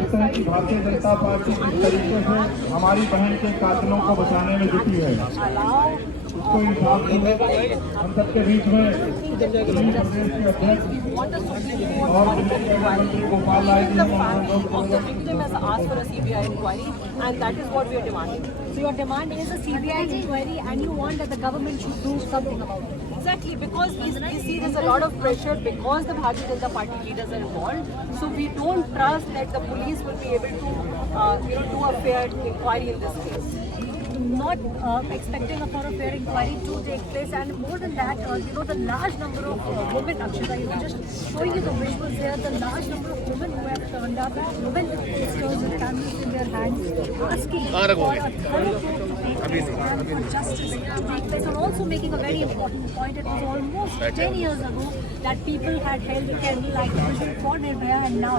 सकते हैं कि भारतीय जनता पार्टी किस तरीके से हमारी बहन के कातिलों को बचाने में जुटी है। उसको इंसाफ मिले। हम सबके बीच में प्रदेश के अध्यक्ष और मंत्री Gopal Rai ji So your demand is a CBI inquiry and you want that the government should do something about it. Exactly, because we see there's a lot of pressure because the Bharatiya Janata Party leaders are involved. So we don't trust that the police will be able to, do a fair inquiry in this case. Not expecting for a fair inquiry to take place, and more than that, the large number of women, Akshita, just showing you the visuals here, the large number of women who have turned up, women with sisters with candles in their hands, asking for a thorough court to take place and for justice to take place, and also making a very important point. It was almost 10 years ago that people had held a candlelight vigil for Nirbhaya, and now,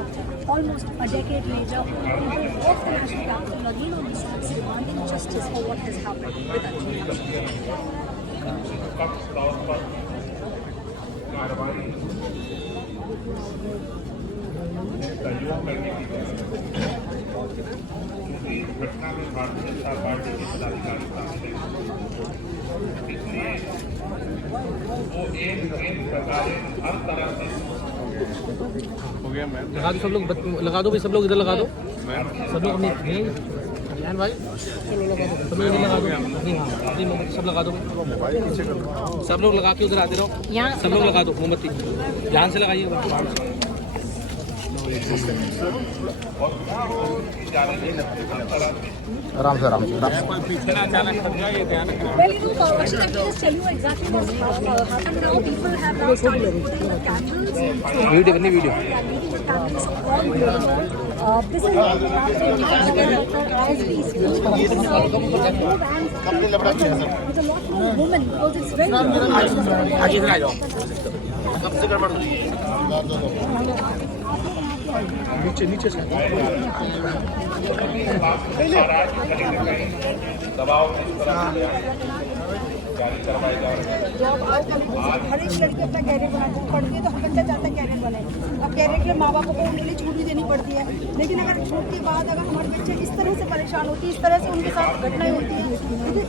almost a decade later, people of the National Council again on the streets demanding justice for what has happened with Anjali. घटना में Bharatiya Janata party के पदाधिकारी इसलिए वो एक प्रकार हर तरह से हो गया। मैं लगा दो, सब लोग लगा दो भाई, सब लोग इधर लगा दो, सब लोग अपने ध्यान भाई, सब लोग इधर लगा दो। नहीं हाँ सब लगा दो, सब लोग लगा के उधर आते रहो, सब लोग लगा दो, मोमबत्ती ध्यान से लगाइए। आराम से आराम से। Well, Ashita, please tell you exactly what's happened now. People have now started putting the candles. Video करनी video. Leading the candles all over. This is happening as we speak. With a lot more women, because it's very नीचे नीचे से दबाव जारी करवाए जा रहे हैं। हर एक लड़की अपना कैरियर बनाती पढ़ती है, तो हर बच्चा चाहता है कैरियर बने। अब कैरियर के माँ बापों को उनके लिए छूट भी देनी पड़ती है, लेकिन अगर छूट के बाद अगर हमारे बच्चे इस तरह से परेशान होती है, इस तरह से उनके साथ घटनाएं होती हैं,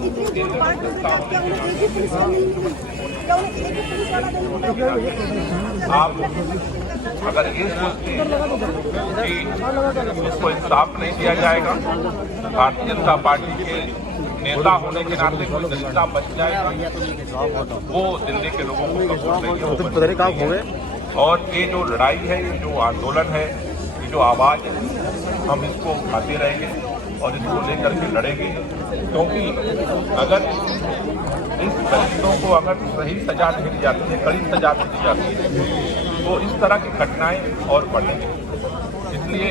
इतनी दूर बात कर रहे हैं, क्या उन्हें एक भी पुलिस वाला नहीं मिली? क्या उन्हें एक भी पुलिस वाला नहीं मिला? आप अगर ये सोचते हैं कि इसको इंसाफ नहीं दिया जाएगा, भारतीय जनता पार्टी के नेता होने के नाते कोई रिश्ता बच जाएगा, वो दिल्ली के लोगों को सपोर्ट नहीं होगा। और ये जो लड़ाई है, ये जो आंदोलन है, ये जो आवाज है, हम इसको उठाते रहेंगे और इसको लेकर के लड़ेंगे, क्योंकि अगर इस दलितों को अगर सही सजा नहीं दी जाती है, कड़ी सजा नहीं दी जाती है, तो इस तरह की घटनाएं और बढ़ेंगी। इसलिए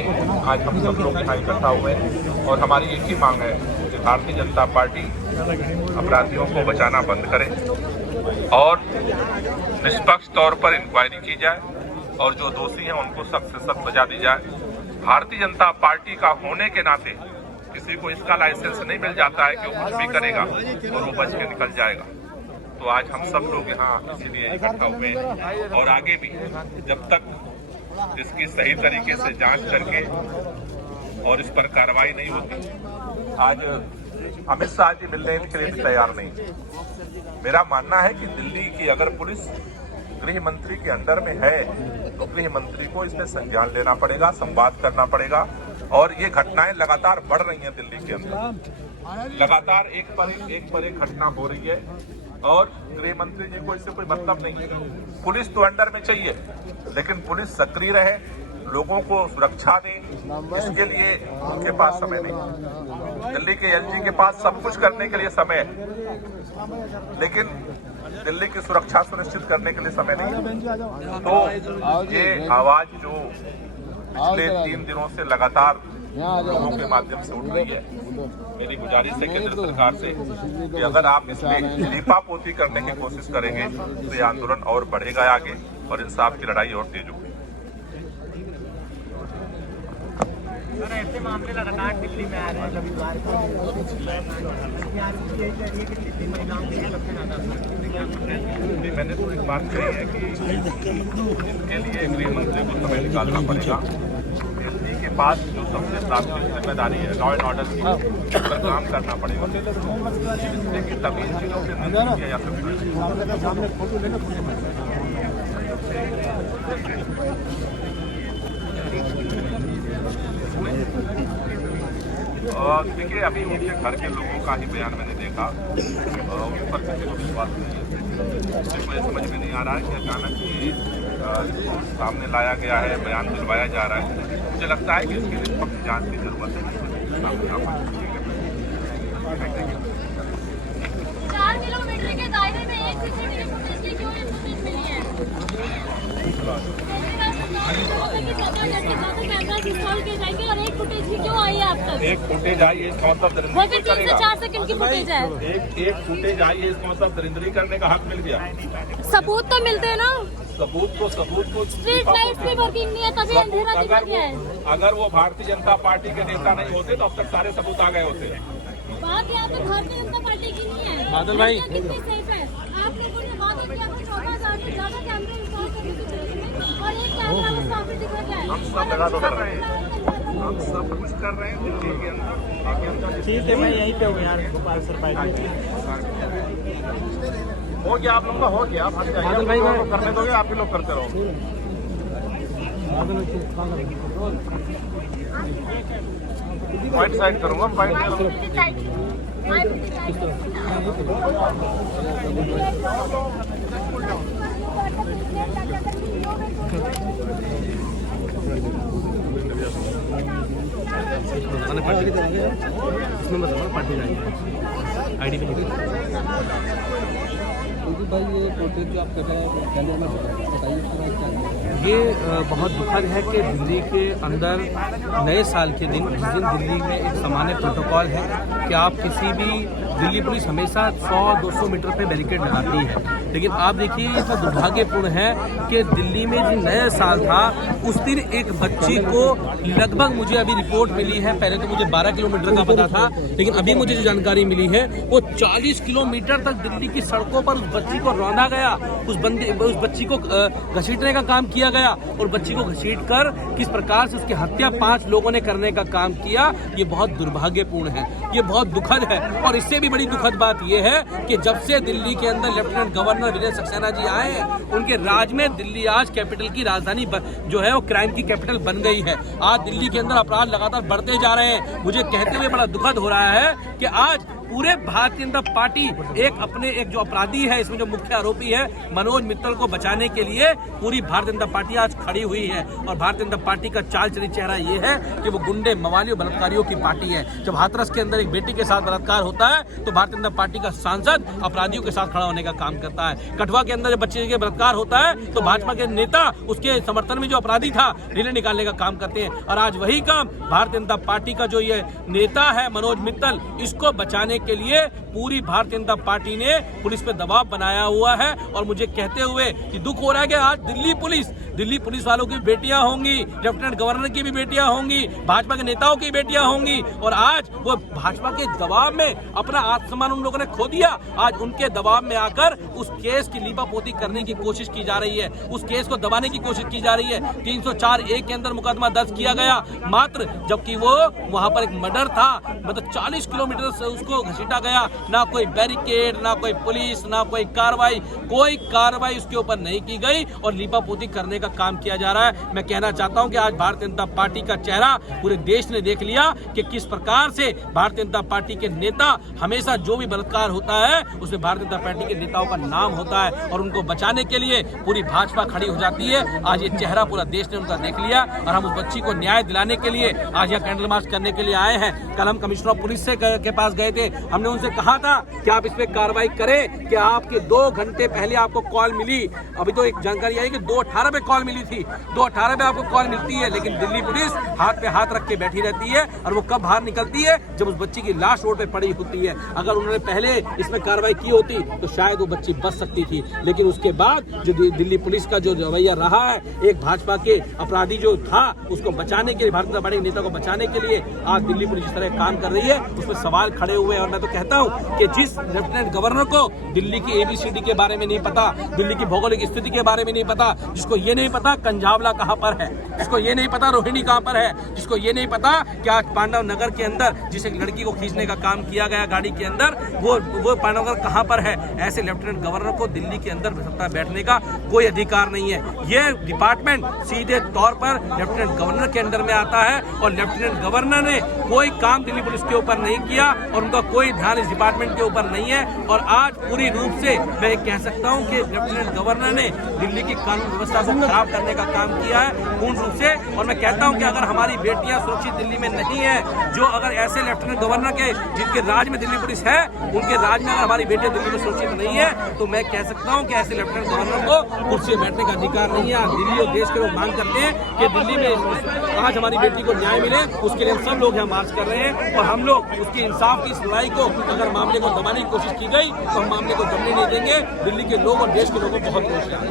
आज हम सब लोग यहाँ इकट्ठा हुए हैं और हमारी एक ही मांग है कि भारतीय जनता पार्टी अपराधियों को बचाना बंद करे और निष्पक्ष तौर पर इंक्वायरी की जाए और जो दोषी हैं उनको सख्त से सख्त सजा दी जाए। भारतीय जनता पार्टी का होने के नाते किसी को इसका लाइसेंस नहीं मिल जाता है कि वो कुछ भी करेगा और वो बच के निकल जाएगा। तो आज हम सब लोग यहाँ इसीलिए इकट्ठा हुए हैं और आगे भी जब तक इसकी सही तरीके से जांच करके और इस पर कार्रवाई नहीं होती। आज अमित शाह जी मिलने के लिए भी तैयार नहीं। मेरा मानना है कि दिल्ली की अगर पुलिस गृह मंत्री के अंडर में है तो गृह मंत्री को इसमें संज्ञान लेना पड़ेगा, संवाद करना पड़ेगा। और ये घटनाएं लगातार बढ़ रही हैं दिल्ली के अंदर, लगातार एक पर एक घटना हो रही है और गृह मंत्री जी को इससे कोई मतलब नहीं है। पुलिस तो अंडर में चाहिए, लेकिन पुलिस सक्रिय रहे, लोगों को सुरक्षा दे, इसके लिए उनके पास समय नहीं। दिल्ली के एलजी के पास सब कुछ करने के लिए समय है, लेकिन दिल्ली की सुरक्षा सुनिश्चित करने के लिए समय नहीं। तो ये आवाज जो पिछले 3 दिनों से लगातार लोगों के माध्यम से उठ रही है, मेरी गुजारिश है केंद्र सरकार से कि अगर आप इसमें लीपापोती करने की कोशिश करेंगे तो ये आंदोलन और बढ़ेगा आगे और इंसाफ की लड़ाई और तेज होगी। ऐसे मामले लगातार दिल्ली में आ रहे हैं। रविवार को मैंने तो एक बात कही है कि इसके लिए गृह मंत्री को समय निकालना पड़ेगा। एलजी के पास जो सबसे प्राथमिक जिम्मेदारी है लॉ एंड ऑर्डर की, उस पर काम करना पड़ेगा। लेकिन तभी इन चीज़ों से नहीं किया जा सकता। देखिए, अभी उनके घर के लोगों का ही बयान मैंने देखा, उस पर किसी को विश्वास नहीं है। मुझे समझ में नहीं आ रहा है कि अचानक ही सामने लाया गया है, बयान दिलवाया जा रहा है। मुझे लगता है कि इसकी निष्पक्ष जांच की जरूरत है। 4 किलोमीटर के दायरे में एक सीसीटीवी फुटेज की क्यों फुटेज मिली है? कैमरा इंस्टॉल किए जाएंगे और एक फुटेज की क्यों आई है अब तक? एक फुटेज आई है, इसका मतलब वो भी 3 से 4 सेकंड की फुटेज है। एक फुटेज आई है, इसका मतलब दरिंदगी करने का हक मिल गया। सबूत तो मिलते हैं ना। सबूत को स्ट्रीट लाइट्स भी वर्किंग नहीं है, तभी अंधेरा दिखा गया है। अगर वो भारतीय जनता पार्टी के नेता नहीं होते तो अब तक सारे सबूत आ गए होते। बात यहाँ पे भारतीय जनता पार्टी की नहीं है। बादल भाई, कितनी सेफ है? आपके को ये बात है कि आपको 14,000 से ज्यादा कैमरे इंस्टॉल करने की जरूरत है और एक कैमरा में काफी दिखा गया है। हम सब लगा कर रहे हैं, हम सब कुछ कर रहे हैं दिल्ली के अंदर। ठीक है, मैं यहीं पे हूँ यार, गोपाल सर पार्टी हो गया, आप लोगों का हो गया। बादल भाई करने दोगे, आप ही लोग करते रहो। वाइट साइड करूँगा, पार्टी की इसमें मतलब पार्टी जाएगी आईडी पे भाई। ये प्रोटेस्ट जो आप कर रहे हैं, ये बहुत दुखद है कि दिल्ली के अंदर नए साल के दिन, जिस दिन दिल्ली में एक सामान्य प्रोटोकॉल है कि आप किसी भी, दिल्ली पुलिस हमेशा 100-200 मीटर पे बैरिकेड लगाती है, लेकिन आप देखिए ये तो दुर्भाग्यपूर्ण है कि दिल्ली में जो नया साल था उस दिन एक बच्ची को लगभग, मुझे अभी रिपोर्ट मिली है, पहले तो मुझे 12 किलोमीटर का पता था, लेकिन अभी मुझे जो जानकारी मिली है वो 40 किलोमीटर तक दिल्ली की सड़कों पर उस बच्ची को रौंदा गया, उस बच्ची को घसीटने का काम किया गया और बच्ची को घसीट कर किस प्रकार से उसकी हत्या 5 लोगों ने करने का काम किया। ये बहुत दुर्भाग्यपूर्ण है, ये बहुत दुखद है। और इससे भी बड़ी दुखद बात यह है कि जब से दिल्ली के अंदर लेफ्टिनेंट गवर्नर विनय सक्सेना जी आए हैं, उनके राज में दिल्ली आज कैपिटल की राजधानी जो है वो क्राइम की कैपिटल बन गई है। आज दिल्ली के अंदर अपराध लगातार बढ़ते जा रहे हैं। मुझे कहते हुए बड़ा दुखद हो रहा है कि आज पूरे भारतीय जनता पार्टी एक जो अपराधी है, इसमें जो मुख्य आरोपी है मनोज मित्तल को बचाने के लिए पूरी भारतीय जनता पार्टी आज खड़ी हुई है। और भारतीय जनता पार्टी का चाल चली चेहरा ये है कि वो गुंडे, मवालियों, बलात्कारियों की पार्टी है। जब हाथरस के अंदर एक बेटी के साथ बलात्कार होता है तो भारतीय जनता पार्टी का सांसद अपराधियों के साथ खड़ा होने का काम करता है। कठुआ के अंदर जब बच्चे के बलात्कार होता है तो भाजपा के नेता उसके समर्थन में जो अपराधी था ढीले निकालने का काम करते हैं। और आज वही काम भारतीय जनता पार्टी का जो ये नेता है मनोज मित्तल, इसको बचाने के लिए पूरी भारतीय जनता पार्टी ने पुलिस पे दबाव बनाया हुआ है। और मुझे कहते हुए कि दुख हो रहा है कि आज दिल्ली पुलिस वालों की बेटियां होंगी, लेफ्टिनेंट गवर्नर की भी बेटियां होंगी, भाजपा के नेताओं की बेटियां होंगी, और आज वो भाजपा के दबाव में अपना आत्मसम्मान उन लोगों ने खो दिया। आज उनके दबाव में आकर उस केस की लीपापोती करने की कोशिश की जा रही है, उस केस को दबाने की कोशिश की जा रही है। 304(a) के अंदर मुकदमा दर्ज किया गया मात्र, जबकि वो वहां पर एक मर्डर था, मतलब 40 किलोमीटर से उसको घसीटा गया। ना कोई बैरिकेड, ना कोई पुलिस, ना कोई कार्रवाई उसके ऊपर नहीं की गई और लीपापोती करने का काम किया जा रहा है। मैं कहना चाहता हूं कि आज भारतीय जनता पार्टी का चेहरा पूरे देश ने देख लिया कि किस प्रकार से भारतीय जनता पार्टी के नेता, हमेशा जो भी बलात्कार होता है उसमें भारतीय जनता पार्टी के नेताओं का नाम होता है और उनको बचाने के लिए पूरी भाजपा खड़ी हो जाती है। आज ये चेहरा पूरा देश ने उनका देख लिया और हम उस बच्ची को न्याय दिलाने के लिए आज यहाँ कैंडल मार्च करने के लिए आए हैं। कल हम कमिश्नर ऑफ पुलिस के पास गए थे, हमने उनसे कहा था कि आप इस पे कार्रवाई करें कि आपके 2 घंटे पहले आपको कॉल मिली। अभी तो एक जानकारी आई कि 2:18 पे कॉल मिली थी, 2:18 पे आपको कॉल मिलती है, लेकिन दिल्ली पुलिस हाथ पे हाथ रख के बैठी रहती है और वो कब बाहर निकलती है जब उस बच्ची की लाश रोड पे पड़ी होती है। अगर उन्होंने पहले इसमें कार्रवाई की होती तो शायद वो बच्ची बच सकती थी, लेकिन उसके बाद जो दिल्ली पुलिस का जो रवैया रहा है, एक भाजपा के अपराधी जो था उसको बचाने के लिए, भारतीय जनता पार्टी के नेता को बचाने के लिए आज दिल्ली पुलिस इस तरह काम कर रही है, उसमें सवाल खड़े हुए और मैं तो कहता हूं कि जिस लेफ्टिनेंट गवर्नर को दिल्ली की ABCD के बारे में नहीं पता, दिल्ली की भौगोलिक स्थिति के बारे में नहीं पता, जिसको ये नहीं पता कंझावला कहां पर है, जिसको ये नहीं पता रोहिणी कहां पर है, जिसको ये नहीं पता कि आज पांडव नगर के अंदर जिस एक लड़की को खींचने का काम किया गया गाड़ी के अंदर, वो पांडव नगर कहां पर है, ऐसे लेफ्टिनेंट गवर्नर को दिल्ली के अंदर सत्ता बैठने का कोई अधिकार नहीं है। ये डिपार्टमेंट सीधे तौर पर लेफ्टिनेंट गवर्नर के अंदर में आता है और लेफ्टिनेंट गवर्नर ने कोई काम दिल्ली पुलिस के ऊपर नहीं किया और उनका कोई ध्यान इस डिपार्टमेंट के ऊपर नहीं है। और आज पूरी रूप से मैं कह सकता हूं कि लेफ्टिनेंट गवर्नर ने दिल्ली की कानून व्यवस्था को खराब करने का काम किया है पूर्ण रूप से। और मैं कहता हूं कि अगर हमारी बेटियां सुरक्षित दिल्ली में नहीं है, जो अगर ऐसे लेफ्टिनेंट गवर्नर के जिनके राज में दिल्ली पुलिस है, उनके राज में अगर हमारी बेटियां दिल्ली में सुरक्षित नहीं है, तो मैं कह सकता हूं कि ऐसे लेफ्टिनेंट गवर्नर को कुर्सी में बैठने का अधिकार नहीं है। दिल्ली और देश के लोग मांग करते हैं कि दिल्ली में आज हमारी बेटी को न्याय मिले, उसके लिए हम सब लोग यहाँ मार्च कर रहे हैं और हम लोग उसकी इंसाफ की लड़ाई को, अगर मामले को दबाने की कोशिश की गई तो हम मामले को दबने नहीं देंगे। दिल्ली के लोग और देश के लोगों को बहुत खुश हैं।